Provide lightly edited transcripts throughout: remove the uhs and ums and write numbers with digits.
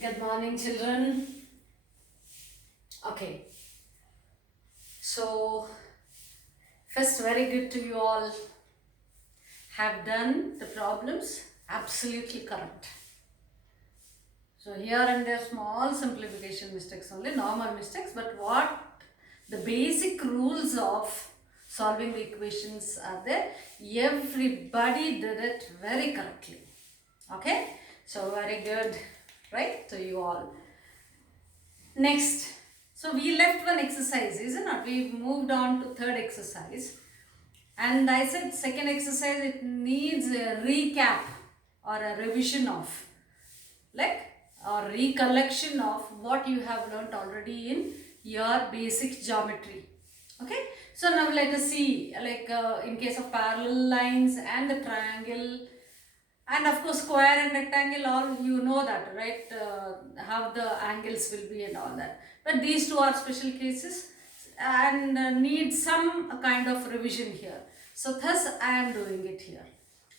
Good morning, children. Okay, so first, very good to you all have done the problems absolutely correct. So here and there small simplification mistakes only, normal mistakes, but what the basic rules of solving the equations are there. Everybody did it very correctly. Okay, so very good, right, to you all. Next, so we left one exercise, isn't it? We moved on to third exercise. And I said second exercise, it needs a recap or a revision of, like, or recollection of what you have learnt already in your basic geometry. Okay, so now let us see, like in case of parallel lines and the triangle, and of course square and rectangle, all you know that, right? How the angles will be and all that. But these two are special cases and need some kind of revision here. So thus I am doing it here.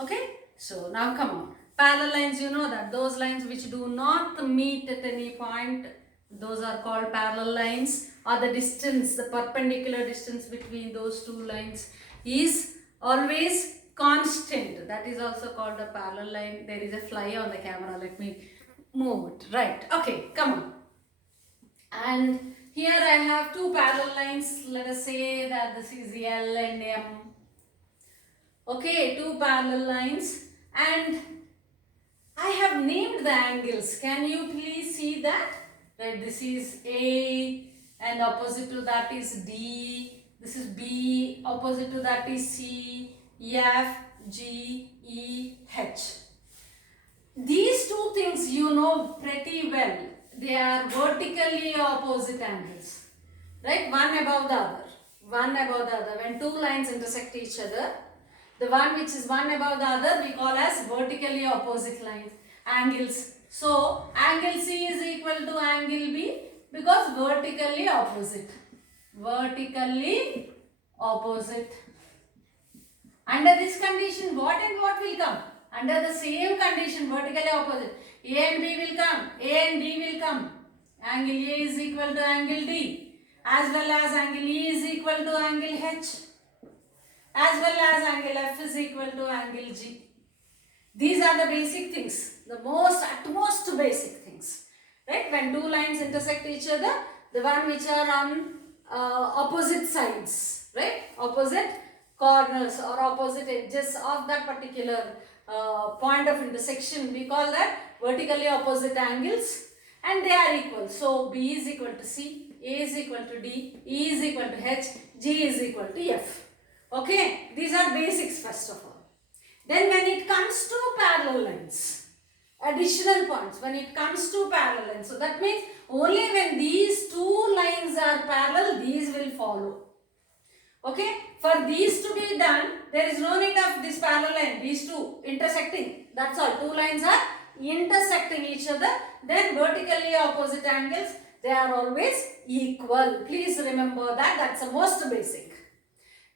Okay, so now come on. Parallel lines, you know that those lines which do not meet at any point, those are called parallel lines, or the distance, the perpendicular distance between those two lines is always constant. That is also called a parallel line. There is a fly on the camera. Let me move it. Right. Okay, come on. And here I have two parallel lines. Let us say that this is L and M. Okay, two parallel lines, and I have named the angles. Can you please see that? Right, this is A and opposite to that is D. This is B, opposite to that is C, F, G, E, H. These two things you know pretty well. They are vertically opposite angles. Right, one above the other. One above the other. When two lines intersect each other, the one which is one above the other we call as vertically opposite lines, angles. So, angle C is equal to angle B because vertically opposite. Vertically opposite. Under this condition, what and what will come? Under the same condition, vertically opposite, A and B will come, A and D will come. Angle A is equal to angle D, as well as angle E is equal to angle H, as well as angle F is equal to angle G. These are the basic things, the utmost basic things. Right? When two lines intersect each other, the one which are on opposite sides, right? Opposite corners or opposite edges of that particular point of intersection, we call that vertically opposite angles, and they are equal. So B is equal to C, A is equal to D, E is equal to H, G is equal to F. Okay, these are basics first of all. Then when it comes to parallel lines, additional points, when it comes to parallel lines, so that means only when these two lines are parallel, these will follow. Okay, for these to be done, there is no need of this parallel line, these two intersecting, that's all. Two lines are intersecting each other, then vertically opposite angles, they are always equal. Please remember that, that's the most basic.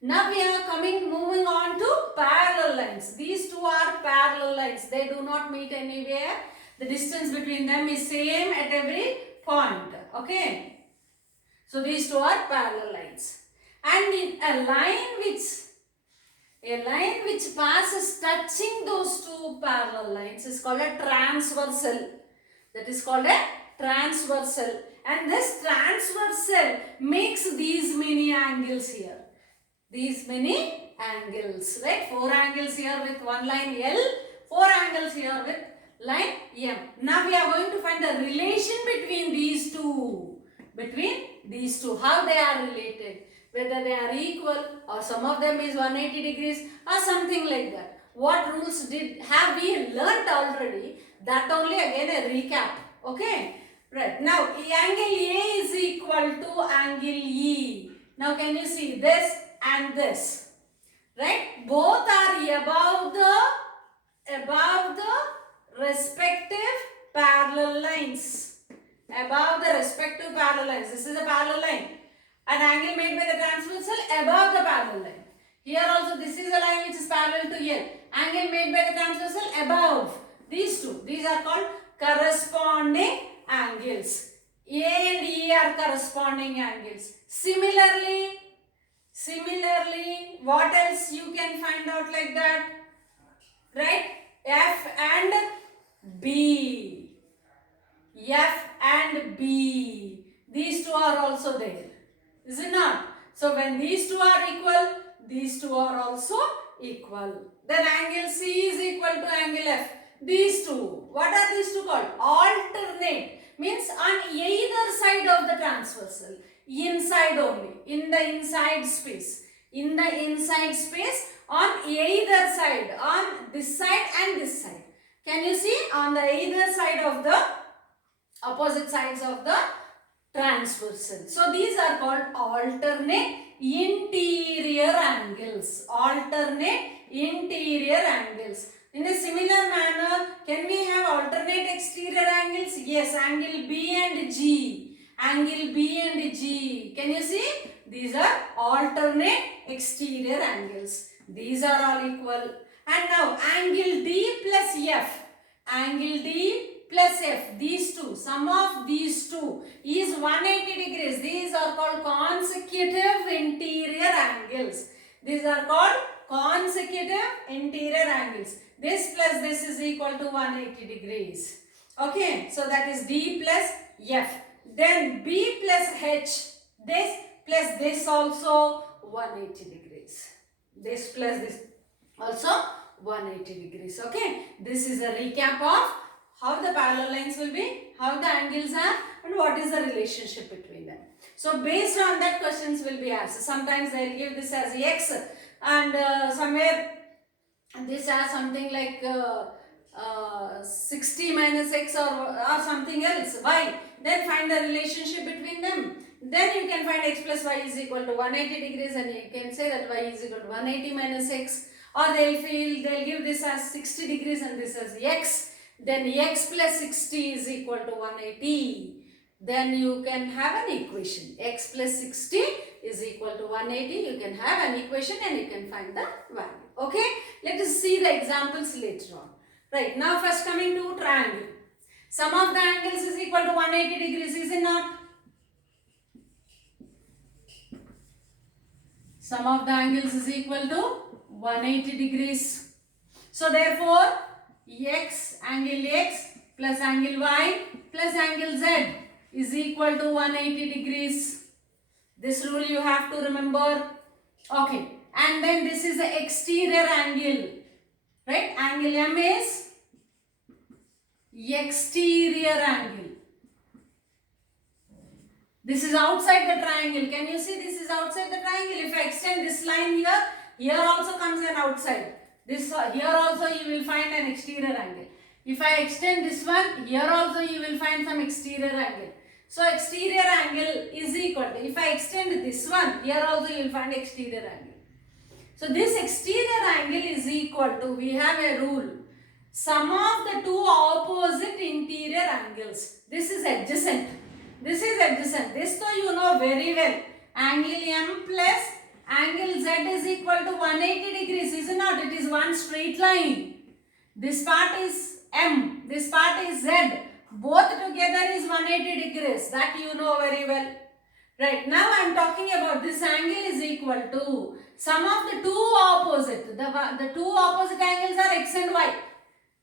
Now we are moving on to parallel lines. These two are parallel lines. They do not meet anywhere. The distance between them is same at every point. Okay. So these two are parallel lines. And in a line which passes touching those two parallel lines is called a transversal. That is called a transversal. And this transversal makes these many angles here. These many angles, right? 4 angles here with one line L, 4 angles here with line M. Now we are going to find the relation between these two. How they are related. Whether they are equal or some of them is 180 degrees or something like that. What rules have we learnt already? That only again a recap. Okay? Right. Now angle A is equal to angle E. Now can you see this and this, right? Both are above the respective parallel lines. Above the respective parallel lines. This is a parallel line. An angle made by the transversal above the parallel line. Here also this is a line which is parallel to L. Angle made by the transversal above these two. These are called corresponding angles. A and E are corresponding angles. Similarly, what else you can find out like that? Right? F and B. F and B. These two are also there. Is it not? So when these two are equal, these two are also equal. Then angle C is equal to angle F. These two, what are these two called? Alternate. Means on either side of the transversal. Inside only. In the inside space. In the inside space on either side. On this side and this side. Can you see? On the either side of the opposite sides of the transversal. So these are called alternate interior angles. Alternate interior angles. In a similar manner, can we have alternate exterior angles? Yes, angle B and G. Angle B and G. Can you see? These are alternate exterior angles. These are all equal. And now angle D plus F. Angle D plus F, these two, sum of these two is 180 degrees. These are called consecutive interior angles. These are called consecutive interior angles. This plus this is equal to 180 degrees. Okay, so that is D plus F. Then B plus H, this plus this also 180 degrees. This plus this also 180 degrees. Okay, this is a recap of how the parallel lines will be, how the angles are, and what is the relationship between them. So based on that, questions will be asked. Sometimes they will give this as x, and somewhere this as something like 60 minus x or something else, y. Then find the relationship between them. Then you can find x plus y is equal to 180 degrees, and you can say that y is equal to 180 minus x. Or they'll give this as 60 degrees and this as x. Then x plus 60 is equal to 180. Then you can have an equation. X plus 60 is equal to 180. You can have an equation and you can find the value. Okay. Let us see the examples later on. Right. Now first coming to triangle. Sum of the angles is equal to 180 degrees. Is it not? Sum of the angles is equal to 180 degrees. So therefore, x plus angle y plus angle z is equal to 180 degrees. This rule you have to remember. Okay. And then this is the exterior angle. Right? Angle M is exterior angle. This is outside the triangle. Can you see this is outside the triangle? If I extend this line here, here also comes an outside. This here also you will find an exterior angle. If I extend this one, here also you will find some exterior angle. So exterior angle is equal to, if I extend this one, here also you will find exterior angle. So this exterior angle is equal to, we have a rule, sum of the two opposite interior angles. This is adjacent. This is adjacent. This though you know very well. Angle M plus angle Z is equal to 180 degrees. Is it not? It is one straight line. This part is M. This part is Z. Both together is 180 degrees. That you know very well. Right. Now I am talking about this angle is equal to sum of the two opposite. The two opposite angles are X and Y.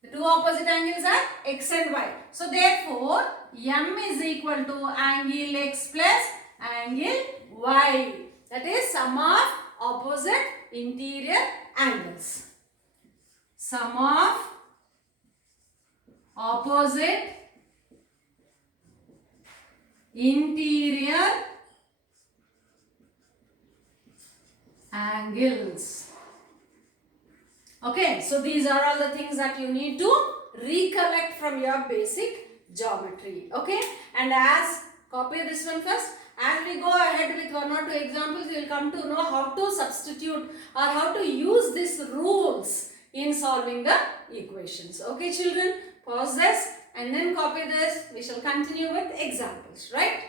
The two opposite angles are X and Y. So therefore, M is equal to angle X plus angle Y. That is sum of opposite interior angles. Sum of opposite interior angles. Okay, so these are all the things that you need to recollect from your basic geometry. Okay, and as copy this one first. As we go ahead with one or two examples, you will come to know how to substitute or how to use these rules in solving the equations. Okay, children, pause this and then copy this. We shall continue with examples, right?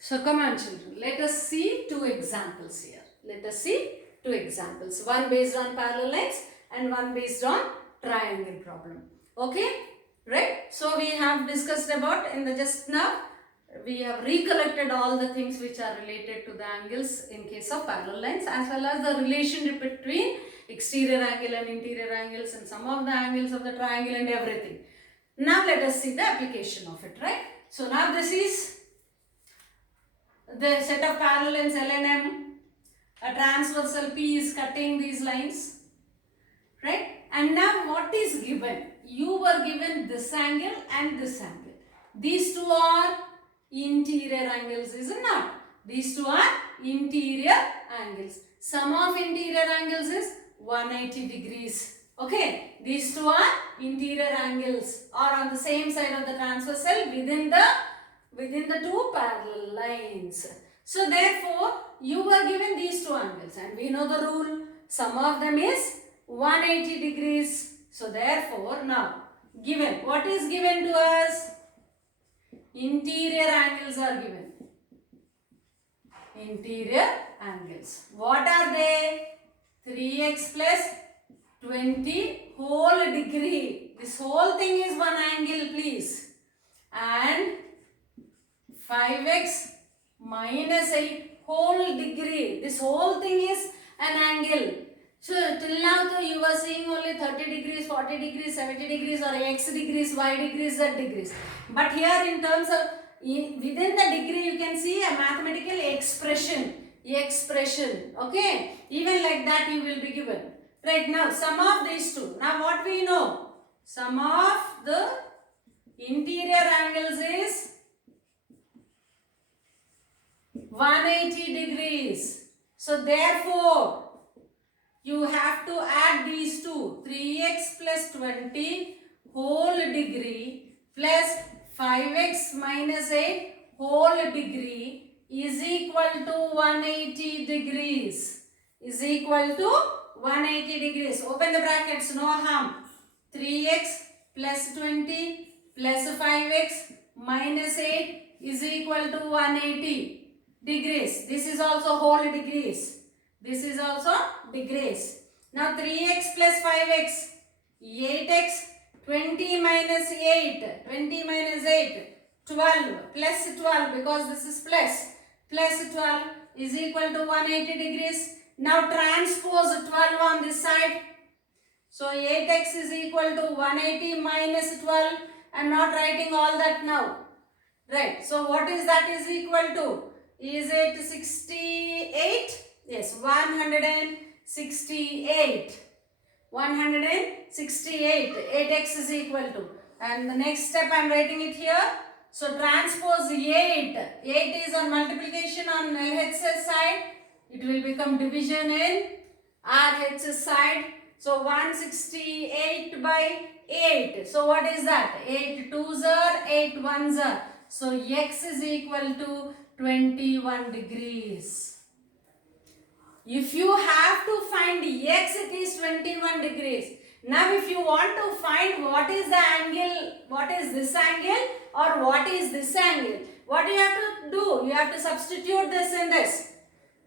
So come on, children, let us see two examples here. Let us see two examples. One based on parallel lines and one based on triangle problem. Okay, right? So we have discussed about in the just now, we have recollected all the things which are related to the angles in case of parallel lines, as well as the relationship between exterior angle and interior angles and some of the angles of the triangle and everything. Now let us see the application of it, right? So now this is the set of parallel lines L and M. A transversal P is cutting these lines, right? And now what is given? You were given this angle and this angle. These two are interior angles, is it not? These two are interior angles. Sum of interior angles is 180 degrees. Okay, these two are interior angles, or on the same side of the transversal within the two parallel lines. So therefore, you were given these two angles, and we know the rule. Sum of them is 180 degrees. So therefore, now given, what is given to us? Interior angles are given. Interior angles. What are they? 3x plus 20 whole degree. This whole thing is one angle, please. And 5x minus 8 whole degree. This whole thing is an angle. So till now you were seeing only 30 degrees, 40 degrees, 70 degrees, or x degrees, y degrees, z degrees. But here in terms of within the degree you can see a mathematical expression. Okay, even like that you will be given. Right, now sum of these two. Now what we know? Sum of the interior angles is 180 degrees. So therefore, you have to add these two. 3x plus 20 whole degree plus 5x minus 8 whole degree is equal to 180 degrees. Is equal to 180 degrees. Open the brackets, no harm. 3x plus 20 plus 5x minus 8 is equal to 180 degrees. This is also whole degrees. This is also degrees. Now 3x plus 5x, 8x, 20 minus 8, 20 minus 8, 12 plus 12 because this is plus 12 is equal to 180 degrees. Now transpose 12 on this side. So 8x is equal to 180 minus 12. I am not writing all that now. Right. So what is that is equal to? Is it 68? Yes, 168. 168. 8x is equal to. And the next step I am writing it here. So transpose 8. 8 is on multiplication on LHS side. It will become division in RHS side. So 168 by 8. So what is that? 8 2s are, 8 1s are. So x is equal to 21 degrees. If you have to find x, it is 21 degrees. Now if you want to find what is the angle, what is this angle or what is this angle, what you have to do? You have to substitute this in this.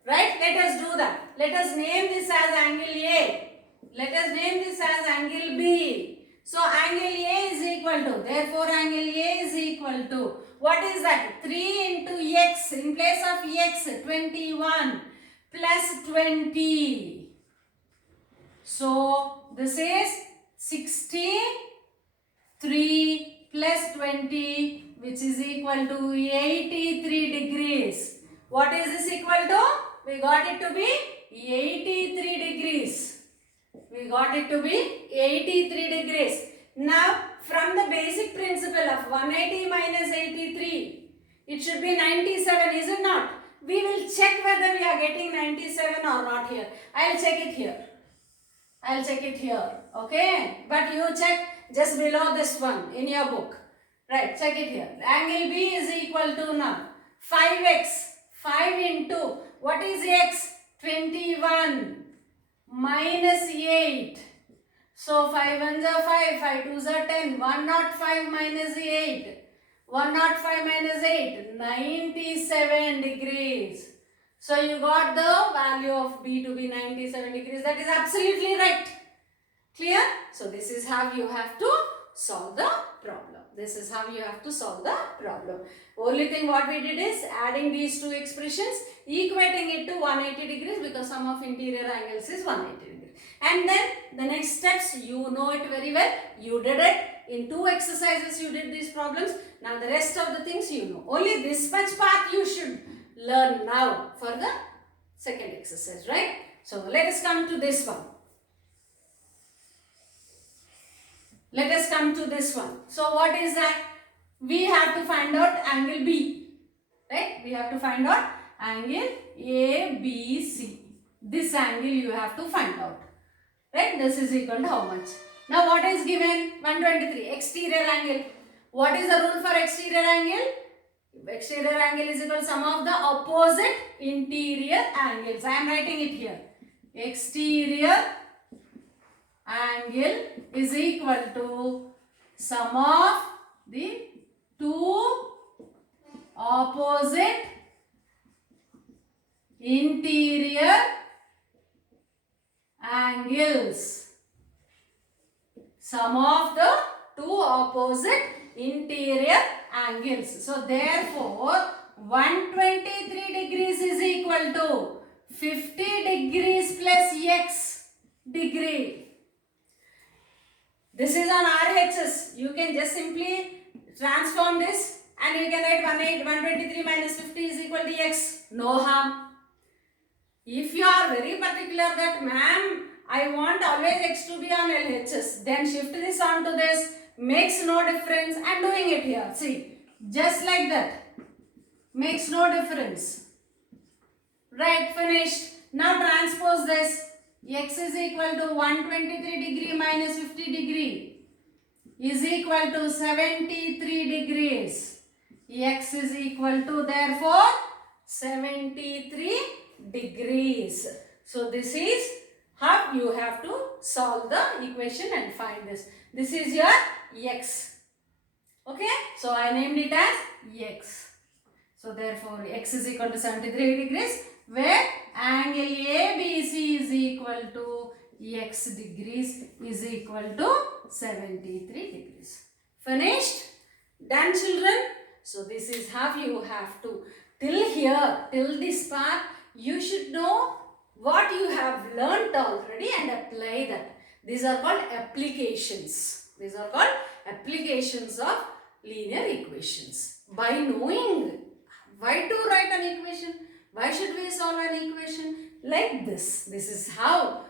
Right? Let us do that. Let us name this as angle A. Let us name this as angle B. So angle A is equal to, therefore angle A is equal to, what is that? 3 into x, in place of x, 21 plus 20. So this is 63 plus 20, which is equal to 83 degrees. What is this equal to? We got it to be 83 degrees. We got it to be 83 degrees. Now, from the basic principle of 180 minus 83, it should be 97, is it not? We will check whether we are getting 97 or not here. I will check it here. I will check it here. Okay? But you check just below this one in your book. Right, check it here. Angle B is equal to now 5x. 5 into, what is x? 21 minus 8. So 5 1s are 5, 5 2s are 10. 105 minus 8. 105 minus 8, 97 degrees. So you got the value of B to be 97 degrees. That is absolutely right. Clear? So this is how you have to solve the problem. This is how you have to solve the problem. Only thing what we did is adding these two expressions, equating it to 180 degrees because sum of interior angles is 180 degrees. And then the next steps, you know it very well. You did it. In 2 exercises you did these problems. Now the rest of the things you know. Only this much part you should learn now for the second exercise, right? So let us come to this one. Let us come to this one. So what is that? We have to find out angle B. Right? We have to find out angle ABC. This angle you have to find out. Right? This is equal to how much? Now what is given? 123. Exterior angle. What is the rule for exterior angle? Exterior angle is equal to sum of the opposite interior angles. I am writing it here. Exterior angle is equal to sum of the two opposite interior angles. Sum of the two opposite interior angles. So therefore 123 degrees is equal to 50 degrees plus x degree. This is on RHS. You can just simply transform this and you can write 123 minus 50 is equal to x. No harm. If you are very particular that ma'am, I want always x to be on LHS, then shift this onto this. Makes no difference. I am doing it here. See, just like that. Makes no difference. Right, finished. Now transpose this. X is equal to 123 degree minus 50 degree is equal to 73 degrees. X is equal to therefore 73 degrees. So this is how you have to solve the equation and find this. This is your x. Okay. So I named it as x. So therefore x is equal to 73 degrees where angle ABC is equal to x degrees is equal to 73 degrees. Finished? Done, children? So this is how you have to, till here, till this part, you should know what you have learnt already and apply that. These are called applications. These are called applications of linear equations. By knowing why to write an equation, why should we solve an equation like this? This is how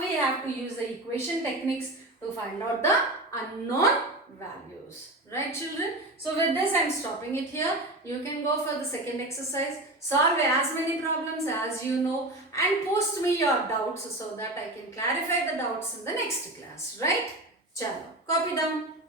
we have to use the equation techniques to find out the unknown values. Right, children? So with this I am stopping it here. You can go for the second exercise. Solve as many problems as you know and post me your doubts so that I can clarify the doubts in the next class. Right? Chalo. Copy down.